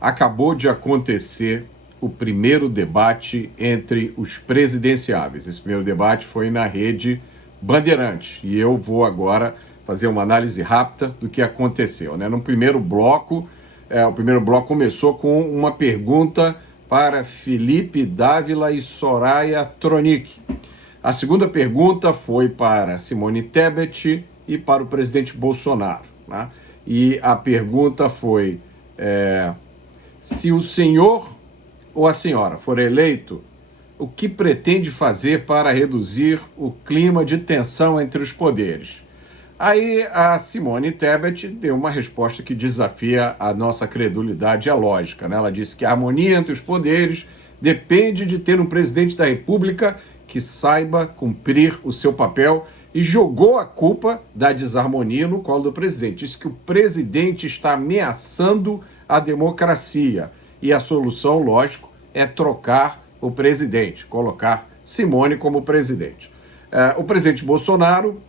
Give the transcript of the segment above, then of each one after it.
Acabou de acontecer o primeiro debate entre os presidenciáveis. Esse primeiro debate foi na rede Bandeirantes e eu vou agora fazer uma análise rápida do que aconteceu, né? No primeiro bloco, o primeiro bloco começou com uma pergunta para Felipe Dávila e Soraya Tronic. A segunda pergunta foi para Simone Tebet e para o presidente Bolsonaro, né? E a pergunta foi: se o senhor ou a senhora for eleito, o que pretende fazer para reduzir o clima de tensão entre os poderes? Aí a Simone Tebet deu uma resposta que desafia a nossa credulidade e a lógica, né? Ela disse que a harmonia entre os poderes depende de ter um presidente da República que saiba cumprir o seu papel e jogou a culpa da desarmonia no colo do presidente. Disse que o presidente está ameaçando a democracia e a solução, lógico, é trocar o presidente, colocar Simone como presidente. O presidente Bolsonaro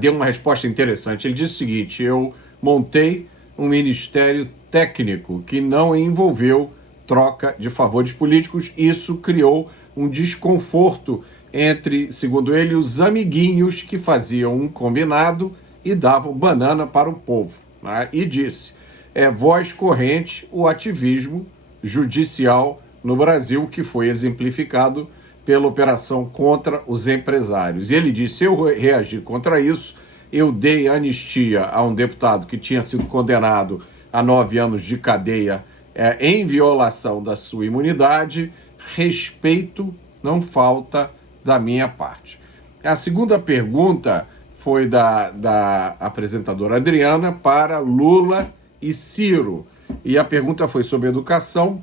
deu uma resposta interessante. Ele disse o seguinte: eu montei um ministério técnico que não envolveu troca de favores políticos. Isso criou um desconforto entre, segundo ele, os amiguinhos que faziam um combinado e davam banana para o povo, né? E disse: é voz corrente o ativismo judicial no Brasil, que foi exemplificado pela operação contra os empresários. E ele disse: eu reagi contra isso, eu dei anistia a um deputado que tinha sido condenado a 9 anos de cadeia em violação da sua imunidade, respeito não falta da minha parte. A segunda pergunta foi da apresentadora Adriana para Lula e Ciro. E a pergunta foi sobre educação,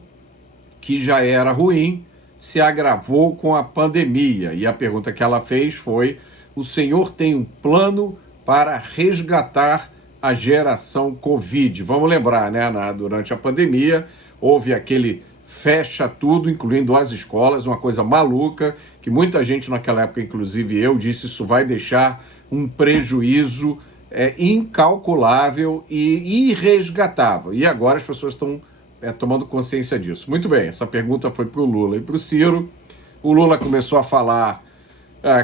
que já era ruim, se agravou com a pandemia. E a pergunta que ela fez foi: o senhor tem um plano para resgatar a geração Covid? Vamos lembrar, né? Durante a pandemia, houve aquele fecha tudo, incluindo as escolas, uma coisa maluca, que muita gente naquela época, inclusive eu, disse: isso vai deixar um prejuízo incalculável e irresgatável. E agora as pessoas estão tomando consciência disso. Muito bem, essa pergunta foi para o Lula e para o Ciro. O Lula começou a falar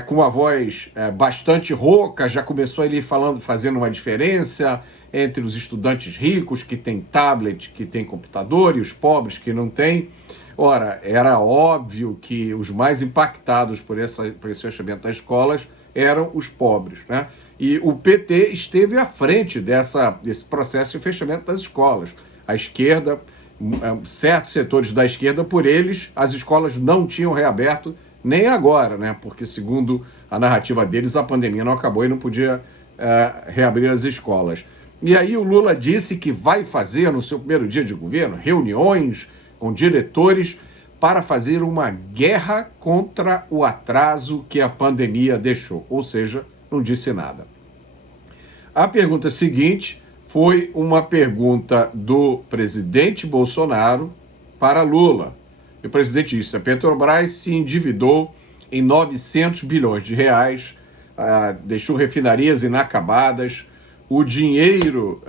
com uma voz bastante rouca, já começou ele falando, fazendo uma diferença entre os estudantes ricos que têm tablet, que têm computador, e os pobres que não têm. Ora, era óbvio que os mais impactados por esse fechamento das escolas eram os pobres, né? E o PT esteve à frente desse processo de fechamento das escolas. A esquerda, certos setores da esquerda, por eles, as escolas não tinham reaberto nem agora, né? Porque, segundo a narrativa deles, a pandemia não acabou e não podia reabrir as escolas. E aí o Lula disse que vai fazer, no seu primeiro dia de governo, reuniões com diretores para fazer uma guerra contra o atraso que a pandemia deixou. Ou seja, não disse nada. A pergunta seguinte foi uma pergunta do presidente Bolsonaro para Lula. E o presidente disse: a Petrobras se endividou em 900 bilhões de reais, deixou refinarias inacabadas. O dinheiro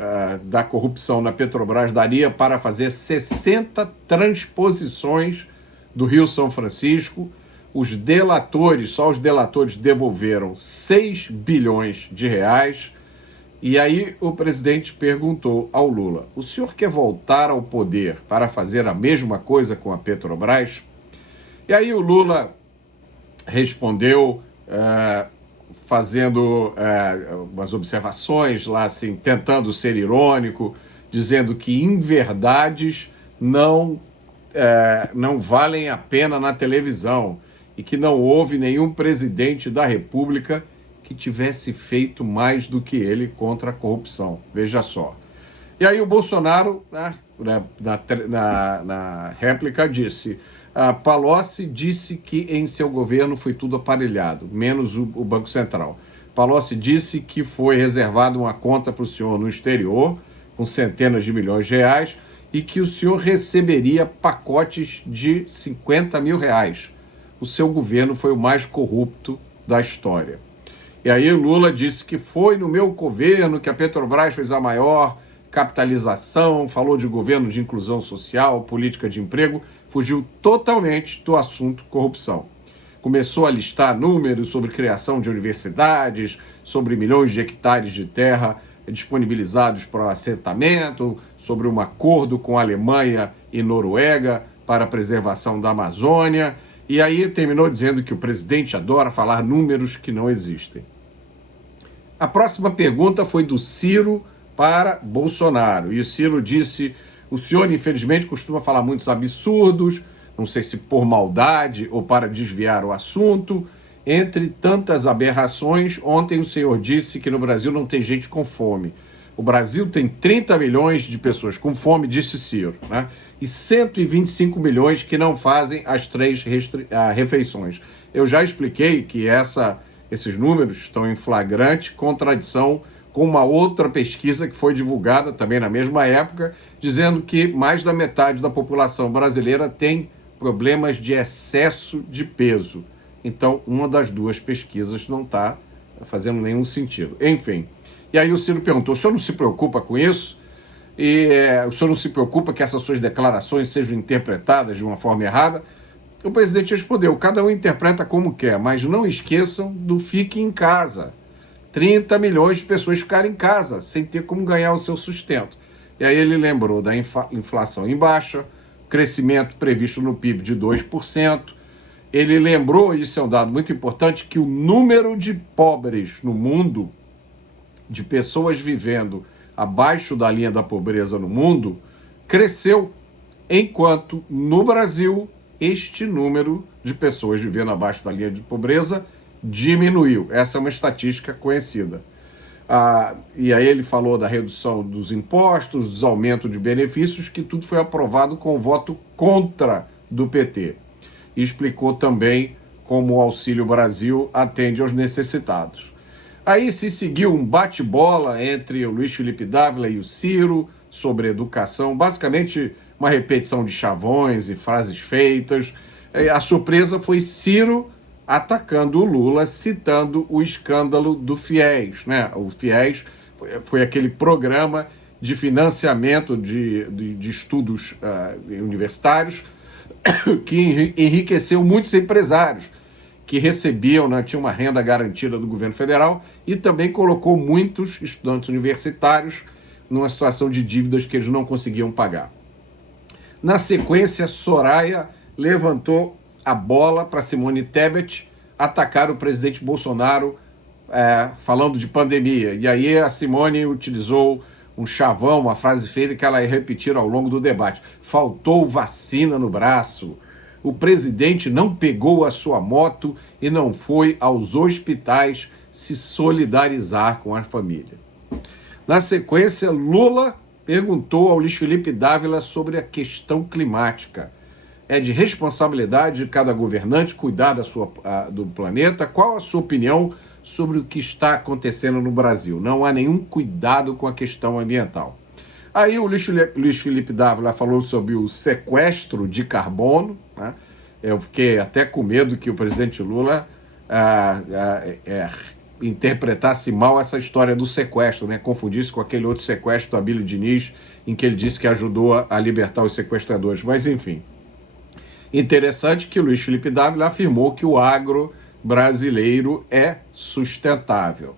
da corrupção na Petrobras daria para fazer 60 transposições do Rio São Francisco. Os delatores, só os delatores devolveram 6 bilhões de reais. E aí o presidente perguntou ao Lula: o senhor quer voltar ao poder para fazer a mesma coisa com a Petrobras? E aí o Lula respondeu fazendo umas observações lá, assim, tentando ser irônico, dizendo que inverdades não valem a pena na televisão e que não houve nenhum presidente da República que tivesse feito mais do que ele contra a corrupção. Veja só. E aí o Bolsonaro, na réplica, disse: Palocci disse que em seu governo foi tudo aparelhado, menos o Banco Central. Palocci disse que foi reservada uma conta para o senhor no exterior, com centenas de milhões de reais, e que o senhor receberia pacotes de 50 mil reais. O seu governo foi o mais corrupto da história. E aí o Lula disse que foi no meu governo que a Petrobras fez a maior capitalização, falou de governo de inclusão social, política de emprego, fugiu totalmente do assunto corrupção. Começou a listar números sobre criação de universidades, sobre milhões de hectares de terra disponibilizados para o assentamento, sobre um acordo com a Alemanha e Noruega para a preservação da Amazônia, e aí terminou dizendo que o presidente adora falar números que não existem. A próxima pergunta foi do Ciro para Bolsonaro, e o Ciro disse: o senhor infelizmente costuma falar muitos absurdos, não sei se por maldade ou para desviar o assunto. Entre tantas aberrações, ontem o senhor disse que no Brasil não tem gente com fome. O Brasil tem 30 milhões de pessoas com fome, disse Ciro, né? E 125 milhões que não fazem as 3 refeições. Eu já expliquei que esses números estão em flagrante contradição com uma outra pesquisa que foi divulgada também na mesma época, dizendo que mais da metade da população brasileira tem problemas de excesso de peso. Então, uma das duas pesquisas não está fazendo nenhum sentido. Enfim, e aí o Ciro perguntou: o senhor não se preocupa com isso? O senhor não se preocupa que essas suas declarações sejam interpretadas de uma forma errada? O presidente respondeu: cada um interpreta como quer, mas não esqueçam do fique em casa. 30 milhões de pessoas ficaram em casa, sem ter como ganhar o seu sustento. E aí ele lembrou da inflação em baixa, crescimento previsto no PIB de 2%. Ele lembrou, e isso é um dado muito importante, que o número de pobres no mundo, de pessoas vivendo abaixo da linha da pobreza no mundo, cresceu, enquanto no Brasil este número de pessoas vivendo abaixo da linha de pobreza diminuiu. Essa é uma estatística conhecida. E aí ele falou da redução dos impostos, dos aumentos de benefícios, que tudo foi aprovado com o voto contra do PT. E explicou também como o Auxílio Brasil atende aos necessitados. Aí se seguiu um bate-bola entre o Luiz Felipe Dávila e o Ciro sobre educação, basicamente uma repetição de chavões e frases feitas. A surpresa foi Ciro atacando o Lula, citando o escândalo do FIES, né? O FIES foi aquele programa de financiamento de estudos universitários que enriqueceu muitos empresários que recebiam, né, tinha uma renda garantida do governo federal, e também colocou muitos estudantes universitários numa situação de dívidas que eles não conseguiam pagar. Na sequência, Soraya levantou a bola para Simone Tebet atacar o presidente Bolsonaro falando de pandemia. E aí a Simone utilizou um chavão, uma frase feita que ela ia repetir ao longo do debate: faltou vacina no braço. O presidente não pegou a sua moto e não foi aos hospitais se solidarizar com a família. Na sequência, Lula perguntou ao Luiz Felipe Dávila sobre a questão climática. É de responsabilidade de cada governante cuidar do planeta. Qual a sua opinião sobre o que está acontecendo no Brasil? Não há nenhum cuidado com a questão ambiental. Aí o Luiz Felipe Dávila falou sobre o sequestro de carbono, né? Eu fiquei até com medo que o presidente Lula interpretasse mal essa história do sequestro, né? Confundisse com aquele outro sequestro do Abílio Diniz, em que ele disse que ajudou a libertar os sequestradores. Mas, enfim. Interessante que o Luiz Felipe Dávila afirmou que o agro brasileiro é sustentável.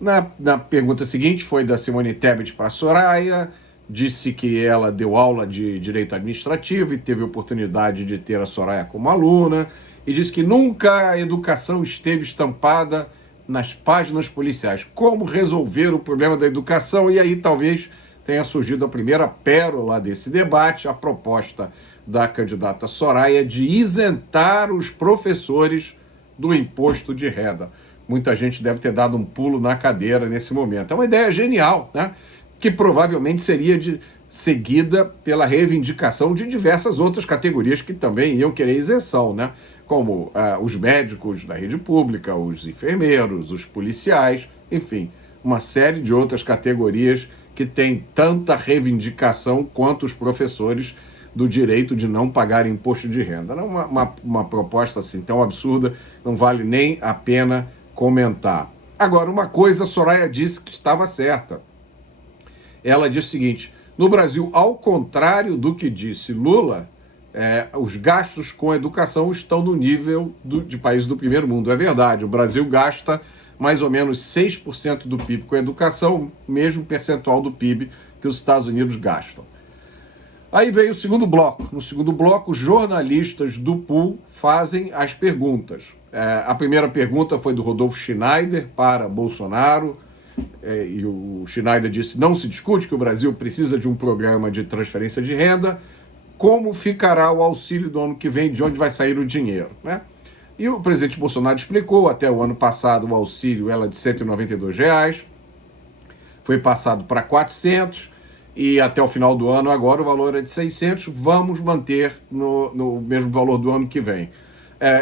Na pergunta seguinte foi da Simone Tebet para a Soraya, disse que ela deu aula de direito administrativo e teve a oportunidade de ter a Soraya como aluna, e disse que nunca a educação esteve estampada nas páginas policiais. Como resolver o problema da educação? E aí talvez tenha surgido a primeira pérola desse debate, a proposta da candidata Soraya de isentar os professores do imposto de renda. Muita gente deve ter dado um pulo na cadeira nesse momento. É uma ideia genial, né? Que provavelmente seria seguida pela reivindicação de diversas outras categorias que também iam querer isenção, né? Como os médicos da rede pública, os enfermeiros, os policiais, enfim, uma série de outras categorias que têm tanta reivindicação quanto os professores do direito de não pagar imposto de renda. Não, uma proposta assim tão absurda, não vale nem a pena comentar. Agora, uma coisa, a Soraya disse que estava certa. ela diz o seguinte: no Brasil, ao contrário do que disse Lula, os gastos com educação estão no nível de países do primeiro mundo. É verdade, o Brasil gasta mais ou menos 6% do PIB com educação, mesmo percentual do PIB que os Estados Unidos gastam. Aí veio o segundo bloco. No segundo bloco, os jornalistas do Pool fazem as perguntas. A primeira pergunta foi do Rodolfo Schneider para Bolsonaro, e o Schneider disse: não se discute que o Brasil precisa de um programa de transferência de renda. Como ficará o auxílio do ano que vem, de onde vai sair o dinheiro, né? E o presidente Bolsonaro explicou: até o ano passado o auxílio era de R$ 192, foi passado para 400, e até o final do ano agora o valor é de 600, vamos manter no mesmo valor do ano que vem.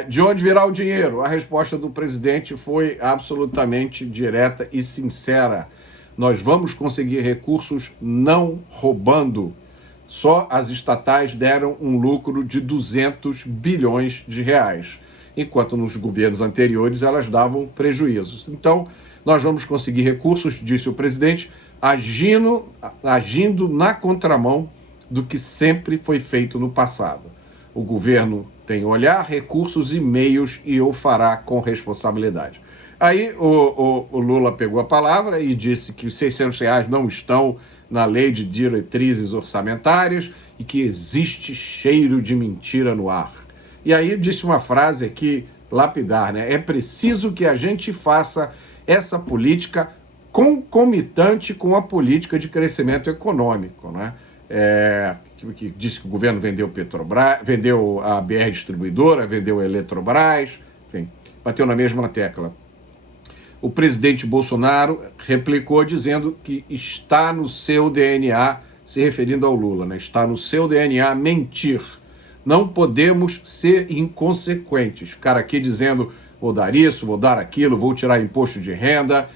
De onde virá o dinheiro? A resposta do presidente foi absolutamente direta e sincera: nós vamos conseguir recursos não roubando. Só as estatais deram um lucro de 200 bilhões de reais, enquanto nos governos anteriores elas davam prejuízos. Então, nós vamos conseguir recursos, disse o presidente, agindo na contramão do que sempre foi feito no passado. O governo tem olhar, recursos e meios, e o fará com responsabilidade. Aí o Lula pegou a palavra e disse que os R$ 600 não estão na lei de diretrizes orçamentárias e que existe cheiro de mentira no ar. E aí disse uma frase aqui lapidar, né? É preciso que a gente faça essa política concomitante com a política de crescimento econômico, né? Que disse que o governo vendeu Petrobras, vendeu a BR Distribuidora, vendeu a Eletrobras, enfim, bateu na mesma tecla. O presidente Bolsonaro replicou dizendo que está no seu DNA, se referindo ao Lula, né? Está no seu DNA mentir. Não podemos ser inconsequentes. Ficar aqui dizendo: vou dar isso, vou dar aquilo, vou tirar imposto de renda.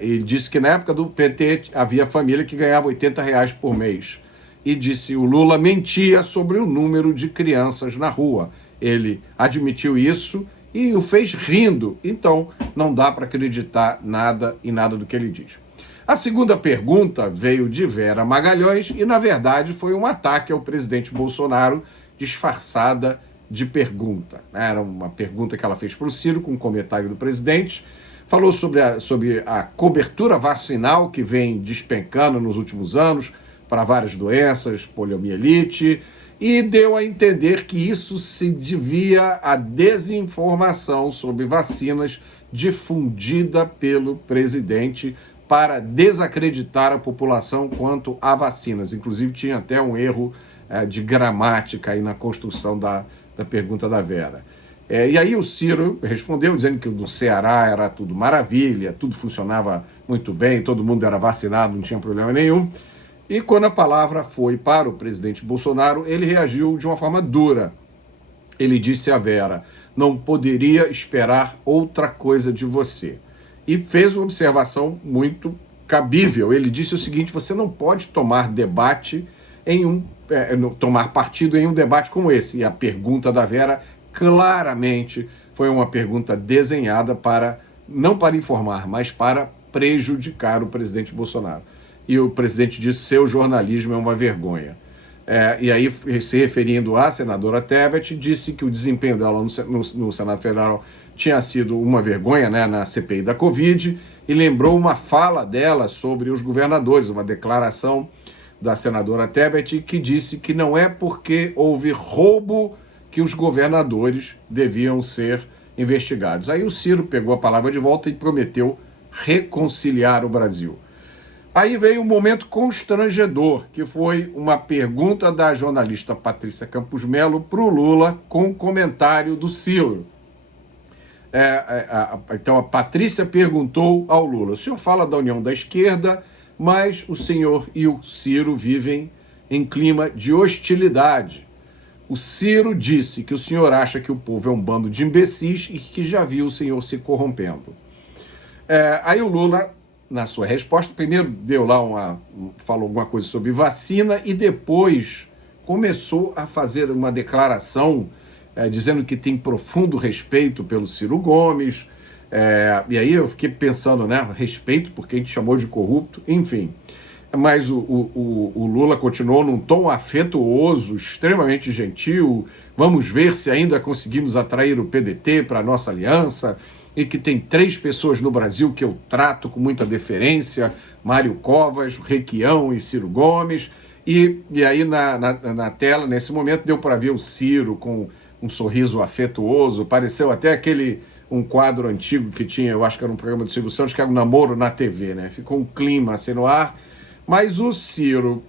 Ele disse que na época do PT havia família que ganhava R$ 80 por mês. E disse: o Lula mentia sobre o número de crianças na rua. Ele admitiu isso e o fez rindo. Então, não dá para acreditar nada em nada do que ele diz. A segunda pergunta veio de Vera Magalhães e, na verdade, foi um ataque ao presidente Bolsonaro disfarçada de pergunta. Era uma pergunta que ela fez para o Ciro, com um comentário do presidente. Falou sobre a cobertura vacinal que vem despencando nos últimos anos para várias doenças, poliomielite, e deu a entender que isso se devia à desinformação sobre vacinas difundida pelo presidente para desacreditar a população quanto a vacinas. Inclusive, tinha até um erro de gramática aí na construção da pergunta da Vera. E aí o Ciro respondeu dizendo que no Ceará era tudo maravilha, tudo funcionava muito bem, todo mundo era vacinado, não tinha problema nenhum. E quando a palavra foi para o presidente Bolsonaro, ele reagiu de uma forma dura. Ele disse a Vera: não poderia esperar outra coisa de você. E fez uma observação muito cabível. Ele disse o seguinte: você não pode tomar tomar partido em um debate como esse. E a pergunta da Vera claramente foi uma pergunta desenhada não para informar, mas para prejudicar o presidente Bolsonaro. E o presidente disse: seu jornalismo é uma vergonha. E aí, se referindo à senadora Tebet, disse que o desempenho dela no Senado Federal tinha sido uma vergonha, né, na CPI da Covid, e lembrou uma fala dela sobre os governadores, uma declaração da senadora Tebet, que disse que não é porque houve roubo que os governadores deviam ser investigados. Aí o Ciro pegou a palavra de volta e prometeu reconciliar o Brasil. Aí veio um momento constrangedor, que foi uma pergunta da jornalista Patrícia Campos Melo para o Lula com um comentário do Ciro. Então a Patrícia perguntou ao Lula: o senhor fala da união da esquerda, mas o senhor e o Ciro vivem em clima de hostilidade. O Ciro disse que o senhor acha que o povo é um bando de imbecis e que já viu o senhor se corrompendo. Aí o Lula, na sua resposta, primeiro deu lá falou alguma coisa sobre vacina e depois começou a fazer uma declaração dizendo que tem profundo respeito pelo Ciro Gomes. E aí eu fiquei pensando, né, respeito porque a gente chamou de corrupto, enfim. mas o Lula continuou num tom afetuoso, extremamente gentil. Vamos ver se ainda conseguimos atrair o PDT para a nossa aliança, e que tem 3 pessoas no Brasil que eu trato com muita deferência: Mário Covas, Requião e Ciro Gomes. E aí na tela, nesse momento, deu para ver o Ciro com um sorriso afetuoso. Pareceu até um quadro antigo que tinha, eu acho que era um programa do Silvio Santos, que era um namoro na TV, né? Ficou um clima assim no ar. Mas o Ciro,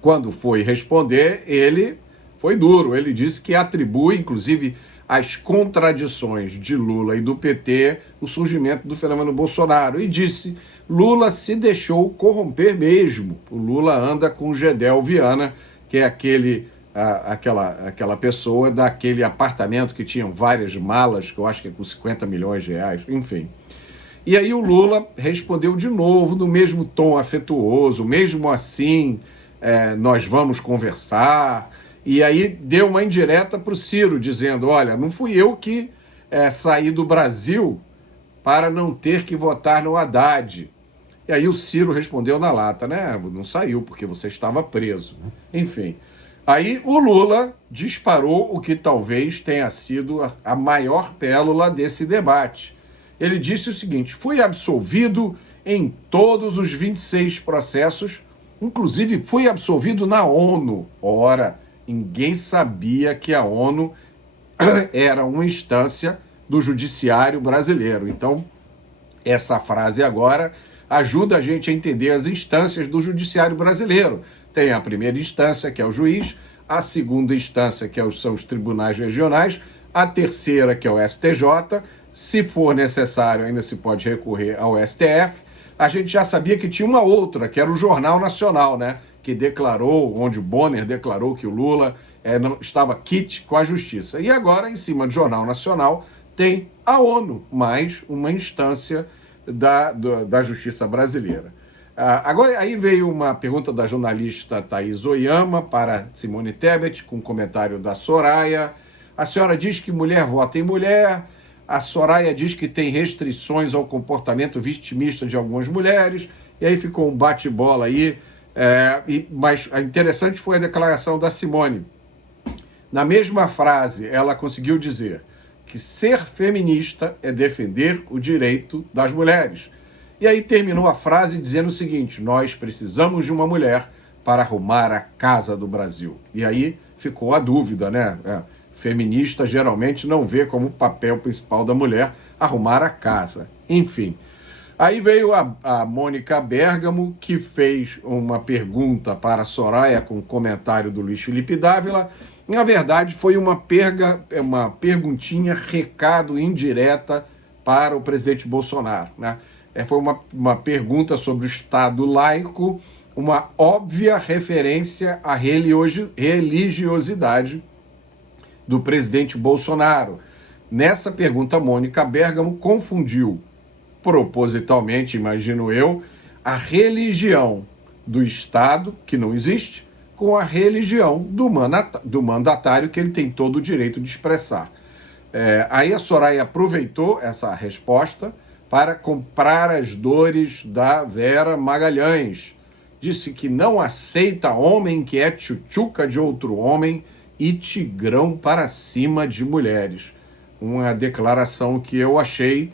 quando foi responder, ele foi duro. Ele disse que atribui, inclusive, às contradições de Lula e do PT, o surgimento do fenômeno Bolsonaro. E disse: Lula se deixou corromper mesmo. O Lula anda com Gedel Viana, que é aquela pessoa daquele apartamento que tinham várias malas, que eu acho que é com 50 milhões de reais, enfim. E aí o Lula respondeu de novo, no mesmo tom afetuoso: mesmo assim, nós vamos conversar. E aí deu uma indireta para o Ciro, dizendo: olha, não fui eu que saí do Brasil para não ter que votar no Haddad. E aí o Ciro respondeu na lata, né? Não saiu, porque você estava preso. Enfim. Aí o Lula disparou o que talvez tenha sido a maior pérola desse debate. Ele disse o seguinte: fui absolvido em todos os 26 processos, inclusive fui absolvido na ONU. Ora, ninguém sabia que a ONU era uma instância do judiciário brasileiro. Então, essa frase agora ajuda a gente a entender as instâncias do judiciário brasileiro. Tem a primeira instância, que é o juiz; a segunda instância, que são os tribunais regionais; a terceira, que é o STJ. Se for necessário, ainda se pode recorrer ao STF. A gente já sabia que tinha uma outra, que era o Jornal Nacional, né? Que declarou, onde o Bonner declarou que o Lula não estava quite com a justiça. E agora, em cima do Jornal Nacional, tem a ONU, mais uma instância da justiça brasileira. Agora, aí veio uma pergunta da jornalista Thaís Oyama para Simone Tebet, com um comentário da Soraya. A senhora diz que mulher vota em mulher. A Soraya diz que tem restrições ao comportamento vitimista de algumas mulheres. E aí ficou um bate-bola aí. Mas interessante foi a declaração da Simone. Na mesma frase, ela conseguiu dizer que ser feminista é defender o direito das mulheres. E aí terminou a frase dizendo o seguinte: nós precisamos de uma mulher para arrumar a casa do Brasil. E aí ficou a dúvida, né? Feminista geralmente não vê como papel principal da mulher arrumar a casa. Enfim. Aí veio a Mônica Bergamo, que fez uma pergunta para a Soraya com um comentário do Luiz Felipe Dávila. Na verdade, foi uma perguntinha, recado indireta para o presidente Bolsonaro, né? Foi uma pergunta sobre o Estado laico, uma óbvia referência à religiosidade do presidente Bolsonaro. Nessa pergunta, Mônica Bergamo confundiu, propositalmente, imagino eu, a religião do Estado, que não existe, com a religião do mandatário, que ele tem todo o direito de expressar. Aí a Soraya aproveitou essa resposta para comprar as dores da Vera Magalhães. Disse que não aceita homem que é tchutchuca de outro homem e tigrão para cima de mulheres. Uma declaração que eu achei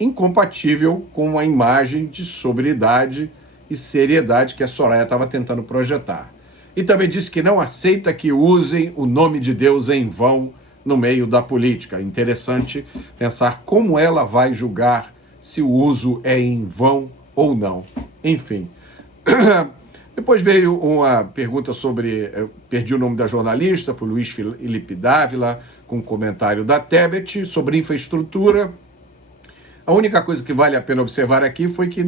incompatível com a imagem de sobriedade e seriedade que a Soraya estava tentando projetar. E também disse que não aceita que usem o nome de Deus em vão no meio da política. Interessante pensar como ela vai julgar se o uso é em vão ou não. Enfim. Depois veio uma pergunta sobre, perdi o nome da jornalista, para o Luiz Felipe Dávila, com um comentário da Tebet sobre infraestrutura. A única coisa que vale a pena observar aqui foi que,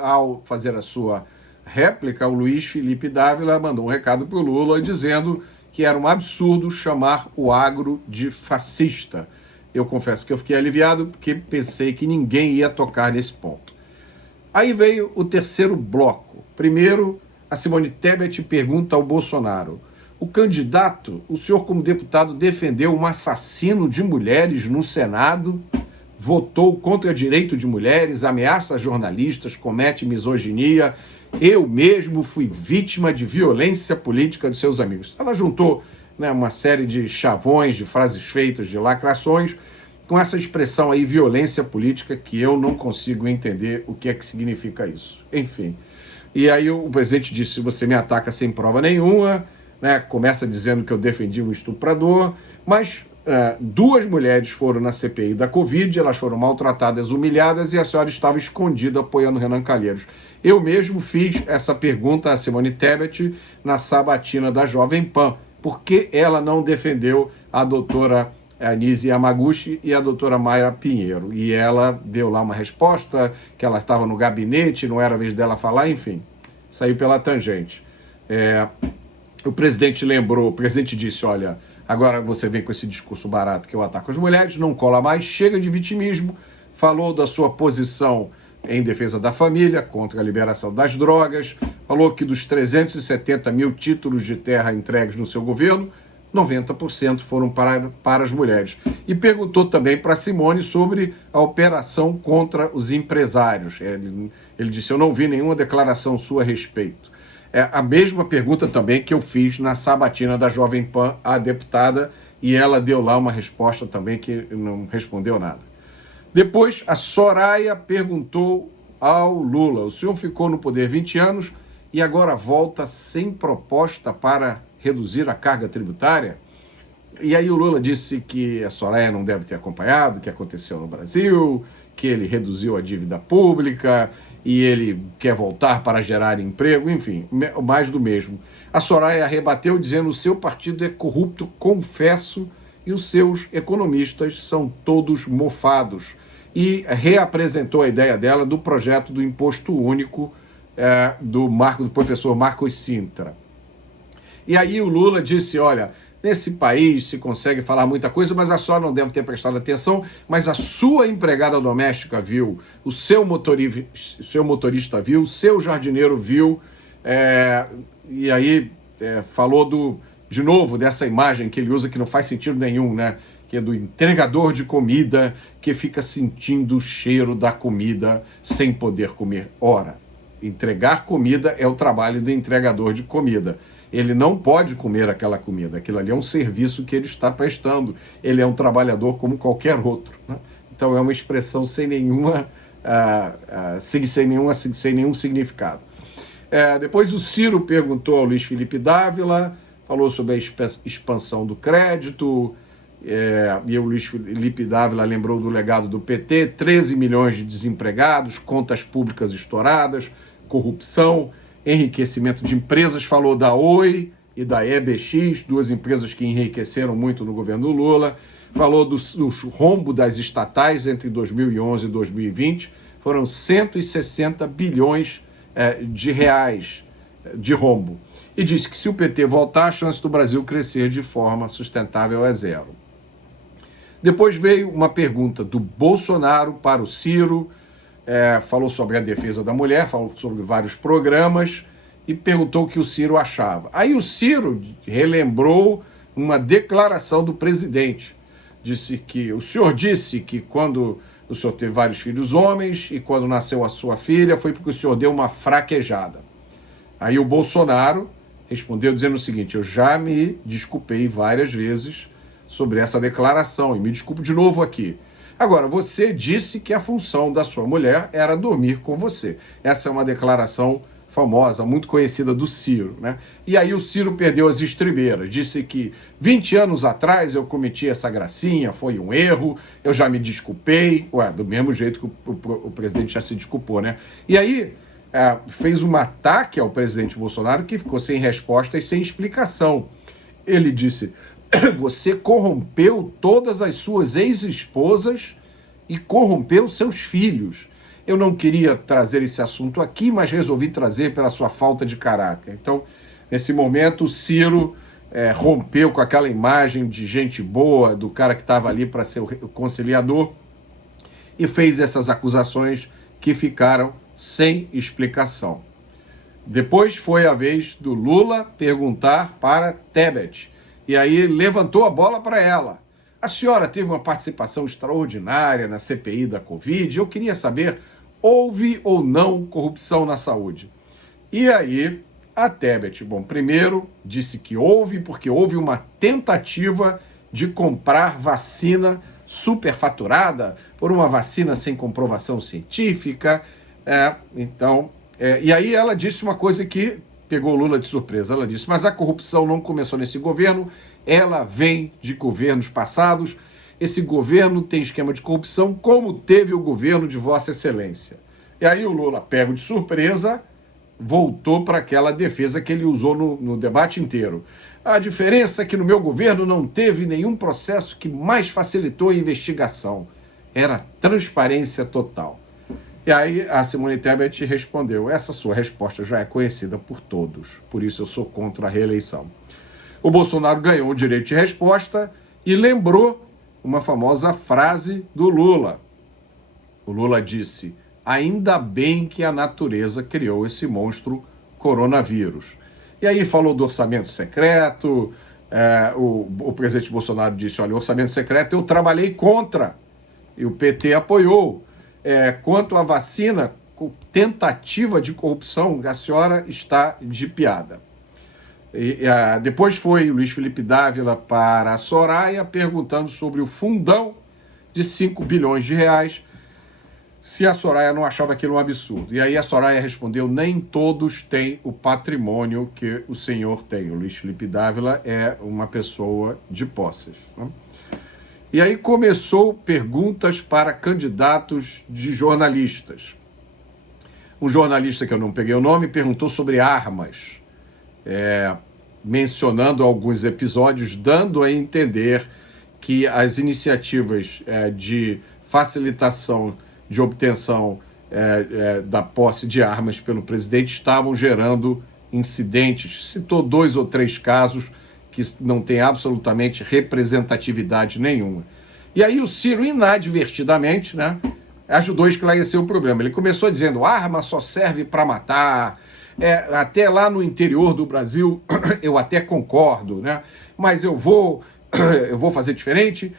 ao fazer a sua réplica, o Luiz Felipe Dávila mandou um recado para o Lula dizendo que era um absurdo chamar o agro de fascista. Eu confesso que eu fiquei aliviado, porque pensei que ninguém ia tocar nesse ponto. Aí veio o terceiro bloco. Primeiro, a Simone Tebet pergunta ao Bolsonaro: o candidato, o senhor como deputado, defendeu um assassino de mulheres no Senado, votou contra direito de mulheres, ameaça jornalistas, comete misoginia Eu mesmo fui vítima de violência política de seus amigos. Ela juntou, né, uma série de chavões, de frases feitas, de lacrações, com essa expressão aí, violência política, que eu não consigo entender o que é que significa isso. Enfim. E aí o presidente disse, você me ataca sem prova nenhuma, né, começa dizendo que eu defendi um estuprador, mas duas mulheres foram na CPI da Covid, elas foram maltratadas, humilhadas, e a senhora estava escondida apoiando Renan Calheiros. Eu mesmo fiz essa pergunta a Simone Tebet na sabatina da Jovem Pan, por que ela não defendeu a doutora Nise Yamaguchi e a doutora Mayra Pinheiro? E ela deu lá uma resposta, que ela estava no gabinete, não era a vez dela falar, enfim, saiu pela tangente. O presidente lembrou, o presidente disse, olha, agora você vem com esse discurso barato que eu ataco as mulheres, não cola mais, chega de vitimismo, falou da sua posição em defesa da família, contra a liberação das drogas, falou que dos 370 mil títulos de terra entregues no seu governo, 90% foram para as mulheres. E perguntou também para Simone sobre a operação contra os empresários. Ele disse, eu não vi nenhuma declaração sua a respeito. É a mesma pergunta também que eu fiz na sabatina da Jovem Pan à deputada, e ela deu lá uma resposta também que não respondeu nada. Depois, a Soraya perguntou ao Lula, o senhor ficou no poder 20 anos e agora volta sem proposta para reduzir a carga tributária? E aí o Lula disse que a Soraya não deve ter acompanhado o que aconteceu no Brasil, que ele reduziu a dívida pública e ele quer voltar para gerar emprego, enfim, mais do mesmo. A Soraya rebateu dizendo, o seu partido é corrupto, confesso, e os seus economistas são todos mofados. E reapresentou a ideia dela do projeto do imposto único do professor Marcos Sintra. E aí o Lula disse, olha, nesse país se consegue falar muita coisa, mas a senhora não deve ter prestado atenção, mas a sua empregada doméstica viu, o seu motorista viu, o seu jardineiro viu, e aí falou de novo dessa imagem que ele usa que não faz sentido nenhum, né? Que é do entregador de comida que fica sentindo o cheiro da comida sem poder comer. Ora, entregar comida é o trabalho do entregador de comida. Ele não pode comer aquela comida, aquilo ali é um serviço que ele está prestando, ele é um trabalhador como qualquer outro, né? Então é uma expressão sem nenhum significado. Depois o Ciro perguntou ao Luiz Felipe Dávila, falou sobre a expansão do crédito, e o Luiz Felipe Dávila lembrou do legado do PT, 13 milhões de desempregados, contas públicas estouradas, corrupção, enriquecimento de empresas, falou da Oi e da EBX, duas empresas que enriqueceram muito no governo Lula, falou do rombo das estatais entre 2011 e 2020, foram 160 bilhões de reais de rombo. E disse que se o PT voltar, a chance do Brasil crescer de forma sustentável é zero. Depois veio uma pergunta do Bolsonaro para o Ciro, falou sobre a defesa da mulher, falou sobre vários programas e perguntou o que o Ciro achava. Aí o Ciro relembrou uma declaração do presidente. Disse que o senhor disse que quando o senhor teve vários filhos homens e quando nasceu a sua filha foi porque o senhor deu uma fraquejada. Aí o Bolsonaro respondeu dizendo o seguinte, eu já me desculpei várias vezes sobre essa declaração e me desculpo de novo aqui. Agora, você disse que a função da sua mulher era dormir com você. Essa é uma declaração famosa, muito conhecida do Ciro, né? E aí o Ciro perdeu as estribeiras, disse que 20 anos atrás eu cometi essa gracinha, foi um erro, eu já me desculpei, do mesmo jeito que o presidente já se desculpou, né? E aí fez um ataque ao presidente Bolsonaro que ficou sem resposta e sem explicação. Ele disse, você corrompeu todas as suas ex-esposas e corrompeu seus filhos. Eu não queria trazer esse assunto aqui, mas resolvi trazer pela sua falta de caráter. Então, nesse momento, o Ciro rompeu com aquela imagem de gente boa, do cara que estava ali para ser o conciliador, e fez essas acusações que ficaram sem explicação. Depois foi a vez do Lula perguntar para Tebet, e aí levantou a bola para ela. A senhora teve uma participação extraordinária na CPI da Covid, eu queria saber, houve ou não corrupção na saúde? E aí a Tebet, bom, primeiro disse que houve, porque houve uma tentativa de comprar vacina superfaturada por uma vacina sem comprovação científica. E aí ela disse uma coisa que pegou o Lula de surpresa. Ela disse, mas a corrupção não começou nesse governo, ela vem de governos passados. Esse governo tem esquema de corrupção, como teve o governo de Vossa Excelência. E aí o Lula, pego de surpresa, voltou para aquela defesa que ele usou no debate inteiro. A diferença é que no meu governo não teve nenhum processo que mais facilitou a investigação. Era transparência total. E aí a Simone Tebet respondeu, essa sua resposta já é conhecida por todos, por isso eu sou contra a reeleição. O Bolsonaro ganhou o direito de resposta e lembrou uma famosa frase do Lula. O Lula disse, ainda bem que a natureza criou esse monstro coronavírus. E aí falou do orçamento secreto, o presidente Bolsonaro disse, olha, o orçamento secreto eu trabalhei contra, e o PT apoiou. Quanto à vacina, tentativa de corrupção, a senhora está de piada. Depois foi o Luiz Felipe Dávila para a Soraya, perguntando sobre o fundão de 5 bilhões de reais, se a Soraya não achava aquilo um absurdo. E aí a Soraya respondeu, nem todos têm o patrimônio que o senhor tem. O Luiz Felipe Dávila é uma pessoa de posses, né? E aí começou perguntas para candidatos de jornalistas. Um jornalista que eu não peguei o nome perguntou sobre armas, mencionando alguns episódios, dando a entender que as iniciativas de facilitação de obtenção da posse de armas pelo presidente estavam gerando incidentes. Citou 2 ou 3 casos que não tem absolutamente representatividade nenhuma. E aí o Ciro, inadvertidamente, né, ajudou a esclarecer o problema. Ele começou dizendo, arma só serve para matar, até lá no interior do Brasil eu até concordo, né, mas eu vou fazer diferente.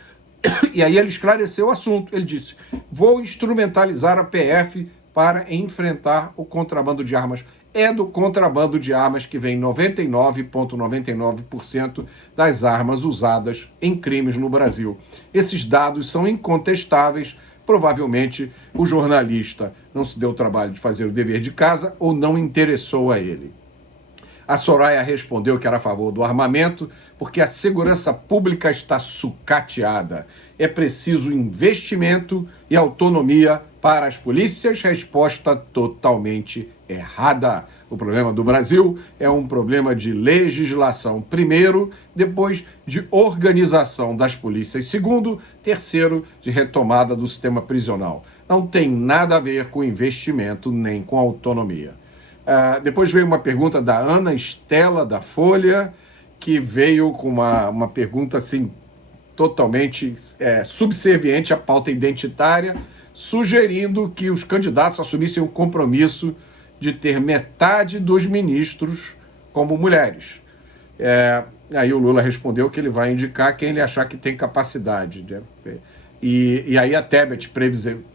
E aí ele esclareceu o assunto. Ele disse, vou instrumentalizar a PF para enfrentar o contrabando de armas. É do contrabando de armas que vem 99,99% das armas usadas em crimes no Brasil. Esses dados são incontestáveis. Provavelmente o jornalista não se deu o trabalho de fazer o dever de casa ou não interessou a ele. A Soraya respondeu que era a favor do armamento porque a segurança pública está sucateada. É preciso investimento e autonomia para as polícias. Resposta totalmente errada. O problema do Brasil é um problema de legislação, primeiro, depois de organização das polícias, segundo, terceiro, de retomada do sistema prisional. Não tem nada a ver com investimento nem com autonomia. Depois veio uma pergunta da Ana Estela, da Folha, que veio com uma pergunta assim, totalmente subserviente à pauta identitária, sugerindo que os candidatos assumissem o compromisso de ter metade dos ministros como mulheres. Aí o Lula respondeu que ele vai indicar quem ele achar que tem capacidade, né? E aí a Tebet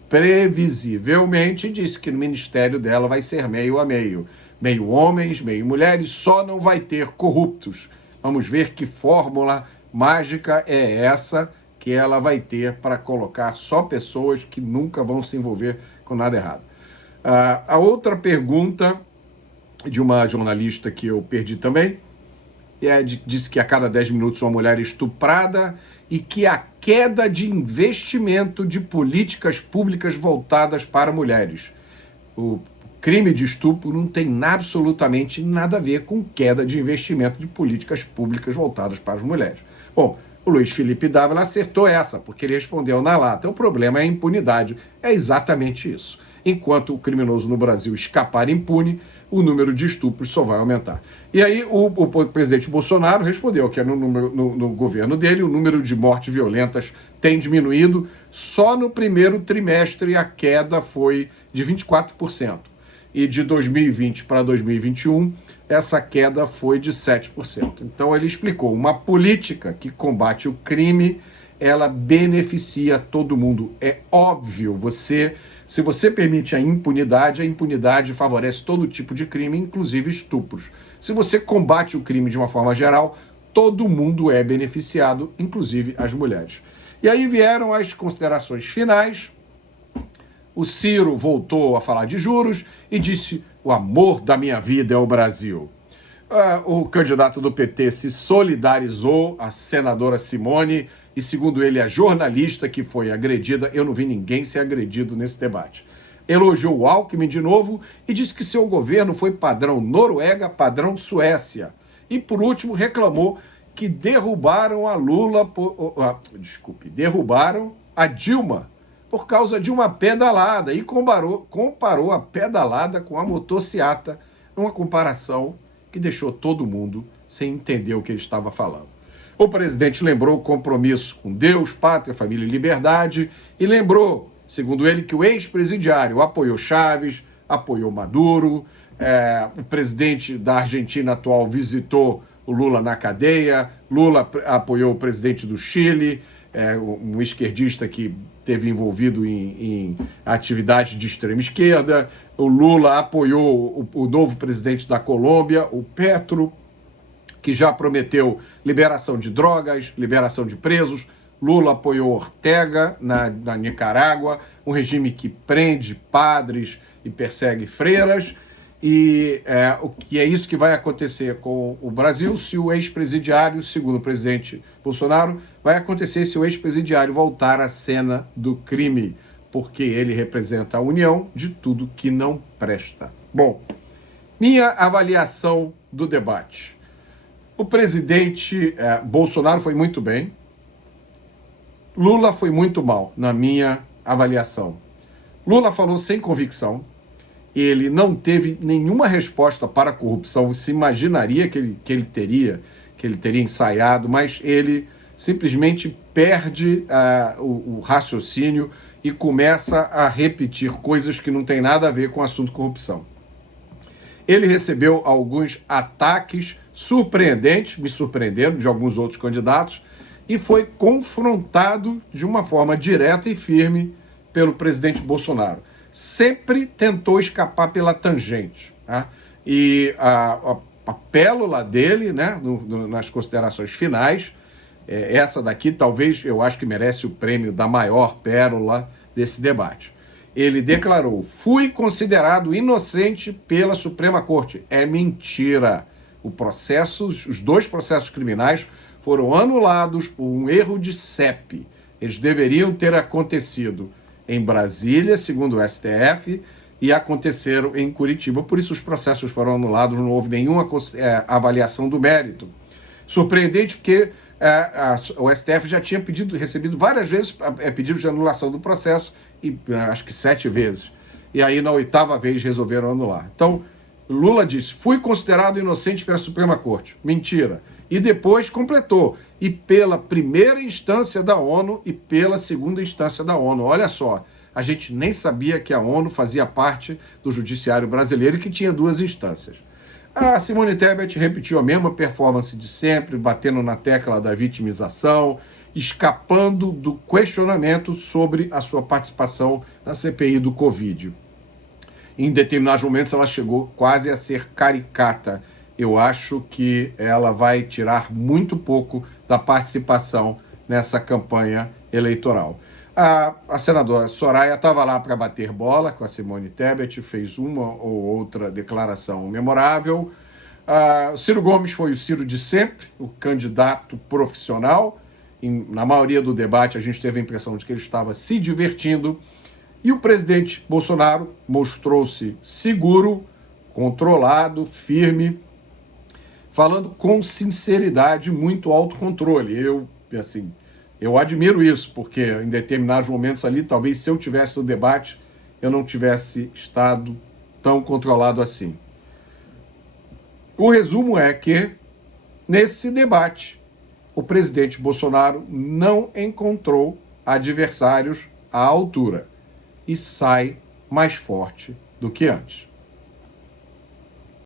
previsivelmente disse que no ministério dela vai ser meio a meio. Meio homens, meio mulheres, só não vai ter corruptos. Vamos ver que fórmula mágica é essa que ela vai ter para colocar só pessoas que nunca vão se envolver com nada errado. A outra pergunta de uma jornalista que eu perdi também, disse que a cada 10 minutos uma mulher é estuprada e que a queda de investimento de políticas públicas voltadas para mulheres. O crime de estupro não tem absolutamente nada a ver com queda de investimento de políticas públicas voltadas para as mulheres. Bom, o Luiz Felipe Dávila acertou essa, porque ele respondeu na lata. O problema é a impunidade. É exatamente isso. Enquanto o criminoso no Brasil escapar impune, o número de estupros só vai aumentar. E aí o presidente Bolsonaro respondeu que no governo dele o número de mortes violentas tem diminuído. Só no primeiro trimestre a queda foi de 24%. E de 2020 para 2021, essa queda foi de 7%. Então ele explicou, uma política que combate o crime, ela beneficia todo mundo. É óbvio, você Se você permite a impunidade favorece todo tipo de crime, inclusive estupros. Se você combate o crime de uma forma geral, todo mundo é beneficiado, inclusive as mulheres. E aí vieram as considerações finais. O Ciro voltou a falar de juros e disse: o amor da minha vida é o Brasil. O candidato do PT se solidarizou à senadora Simone e, segundo ele, a jornalista que foi agredida. Eu não vi ninguém ser agredido nesse debate. Elogiou o Alckmin de novo e disse que seu governo foi padrão Noruega, padrão Suécia. E, por último, reclamou que derrubaram a Lula, derrubaram a Dilma por causa de uma pedalada e comparou a pedalada com a motociata, numa comparação que deixou todo mundo sem entender o que ele estava falando. O presidente lembrou o compromisso com Deus, pátria, família e liberdade e lembrou, segundo ele, que o ex-presidiário apoiou Chávez, apoiou Maduro, o presidente da Argentina atual visitou o Lula na cadeia, Lula apoiou o presidente do Chile, um esquerdista que esteve envolvido em atividades de extrema esquerda. O Lula apoiou o novo presidente da Colômbia, o Petro, que já prometeu liberação de drogas, liberação de presos. Lula apoiou Ortega na Nicarágua, um regime que prende padres e persegue freiras. E o que é isso que vai acontecer com o Brasil se o ex-presidiário, segundo o presidente Bolsonaro, vai acontecer se o ex-presidiário voltar à cena do crime, porque ele representa a união de tudo que não presta. Bom, minha avaliação do debate. O presidente Bolsonaro foi muito bem, Lula foi muito mal, na minha avaliação. Lula falou sem convicção, ele não teve nenhuma resposta para a corrupção, se imaginaria que ele teria ensaiado, mas ele simplesmente perde o raciocínio e começa a repetir coisas que não tem nada a ver com o assunto corrupção. Ele recebeu alguns ataques surpreendentes, me surpreenderam, de alguns outros candidatos, e foi confrontado de uma forma direta e firme pelo presidente Bolsonaro. Sempre tentou escapar pela tangente. Tá? E a pérola dele, né, nas considerações finais, essa daqui talvez eu acho que merece o prêmio da maior pérola desse debate. Ele declarou: fui considerado inocente pela Suprema Corte. É mentira. Os dois processos criminais foram anulados por um erro de CEP. Eles deveriam ter acontecido em Brasília, segundo o STF, e aconteceram em Curitiba. Por isso os processos foram anulados, não houve nenhuma avaliação do mérito. Surpreendente porque o STF já tinha recebido várias vezes pedidos de anulação do processo, e acho que 7 vezes. E aí na 8ª vez resolveram anular. Então, Lula disse: fui considerado inocente pela Suprema Corte. Mentira. E depois completou: e pela primeira instância da ONU e pela segunda instância da ONU. Olha só, a gente nem sabia que a ONU fazia parte do judiciário brasileiro e que tinha 2 instâncias. A Simone Tebet repetiu a mesma performance de sempre, batendo na tecla da vitimização, escapando do questionamento sobre a sua participação na CPI do Covid. Em determinados momentos ela chegou quase a ser caricata. Eu acho que ela vai tirar muito pouco da participação nessa campanha eleitoral. A senadora Soraya estava lá para bater bola com a Simone Tebet, fez uma ou outra declaração memorável. O Ciro Gomes foi o Ciro de sempre, o candidato profissional. Na maioria do debate a gente teve a impressão de que ele estava se divertindo. E o presidente Bolsonaro mostrou-se seguro, controlado, firme, falando com sinceridade, muito autocontrole. Eu admiro isso, porque em determinados momentos ali, talvez se eu tivesse no debate, eu não tivesse estado tão controlado assim. O resumo é que, nesse debate, o presidente Bolsonaro não encontrou adversários à altura e sai mais forte do que antes.